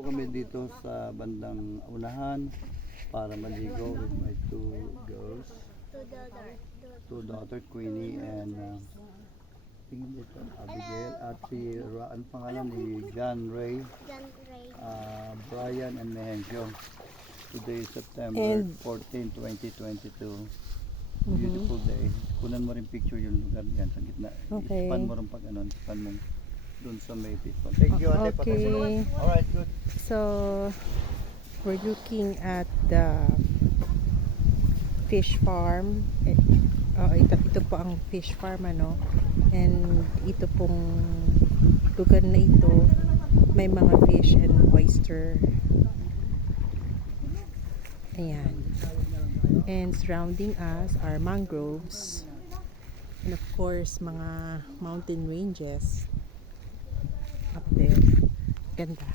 po kami dito sa bandang unahan para maligo with my two girls. Two daughters, Queenie and tingin dito, Abigail at si ano pangalan ni John Ray, Brian and Mehencio. Today is September 14, 2022. Beautiful day. Kunan mo rin picture yung lugar yan sa gitna. Okay. Span mo rin pag ano, span mo dun sa may pito. Thank you, ate. Okay. Alright, good. So, we're looking at the fish farm. Ito po ang fish farm, ano. And ito pong lugar na ito, may mga fish and oyster. Ayan. And surrounding us are mangroves. And of course, mga mountain ranges up there. Ganda.